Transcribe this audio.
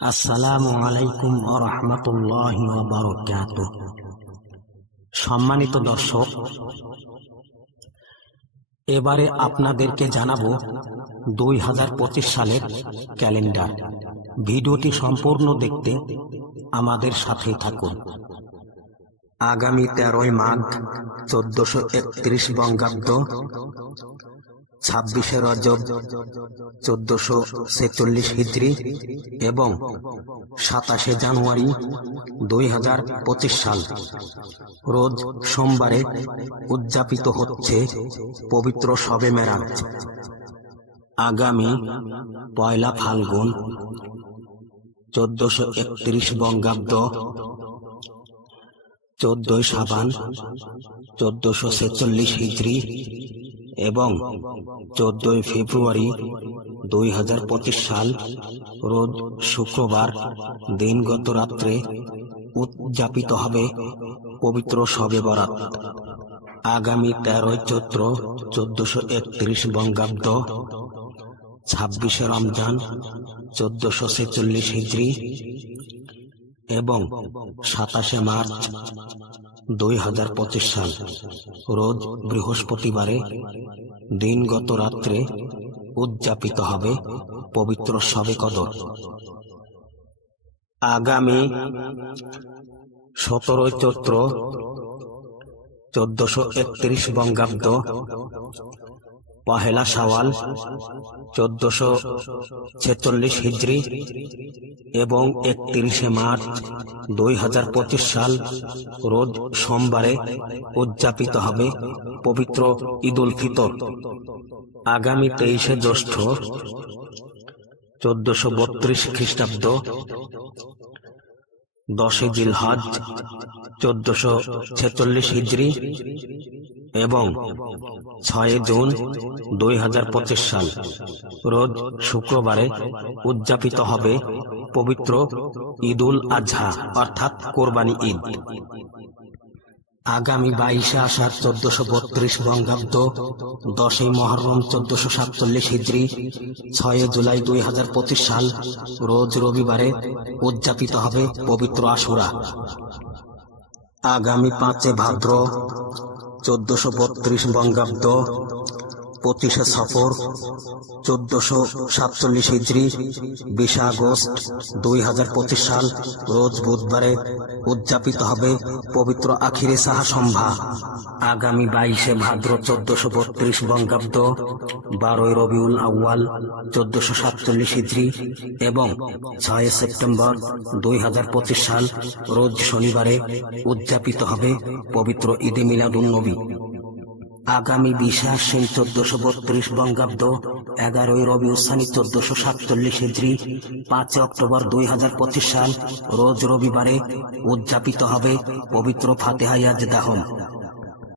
আসসালামু আলাইকুম ওয়া রাহমাতুল্লাহি ওয়া বারাকাতুহু। সম্মানিত দর্শক, এবারে আপনাদেরকে জানাবো 2025 সালের ক্যালেন্ডার। ভিডিওটি সম্পূর্ণ দেখতে আমাদের সাথেই থাকুন। আগামী 13ই মাঘ 1431 বঙ্গাব্দ, 26শে রজব 1446 হিজরি এবং 27শে জানুয়ারি 2025 সাল রোজ সোমবারে উদযাপিত হচ্ছে পবিত্র শবে মেরাজ। আগামী 1 ফাল্গুন 1431 বঙ্গাব্দ, 14 শাবান 1446 হিজরি এবং 14 ফেব্রুয়ারি 2025 সাল রোজ শুক্রবার দিনগত রাত্রে উদযাপিত হবে পবিত্র শবে বরাত। আগামী 13 চৈত্র 1431 বঙ্গাব্দ, 26শে রমজান 1446 হিজরি এবং 27শে মার্চ 2025 সাল রোজ বৃহস্পতিবারে দিনগত রাত্রে উদযাপিত হবে পবিত্র শবে কদর। আগামী 17 চৈত্র 1431 বঙ্গাব্দ, 1 শাওয়াল 1446 হিজরি এবং 31শে মার্চ 2025 সাল রোজ সোমবারে উদযাপিত হবে পবিত্র ঈদ উল ফিতর। আগামী 23শে জ্যৈষ্ঠ 1432 খ্রিস্টাব্দ, 10 জিলহজ 1446 হিজরি এবং 6 জুন 2025 সাল রোজ শুক্রবারে উদযাপিত হবে পবিত্র ঈদ উল আজহা অর্থাৎ কোরবানি ঈদ। আগামী 22শে আষাঢ় 1432 বঙ্গাব্দ, 10 মুহররম 1447 হিজরি, 6 জুলাই 2025 সাল রোজ রবিবারে উদযাপিত হবে পবিত্র আশুরা। আগামী 5 ভাদ্র 1432 বঙ্গাব্দ, 25শে সফর 1447 হিজরি, 20 আগস্ট 2025 সাল রোজ বুধবারে উদযাপিত হবে পবিত্র আখিরে সাহা সম্ভা। আগামী 22শে ভাদ্র 1432 বঙ্গাব্দ, 12 রবিউল আউয়াল 1447 হিজরি এবং 6 সেপ্টেম্বর 2025 সাল রোজ শনিবারে উদযাপিত হবে পবিত্র ঈদে মিলাদুন নবী। আগামী 20 আশ্বিন 1432 বঙ্গাব্দ, 11 রবিউল সানি 1447 হিজরি, 5 অক্টোবর 2025 সাল রোজ রবিবারে উদযাপিত হবে পবিত্র ফাতেহা ইয়াজদাহম।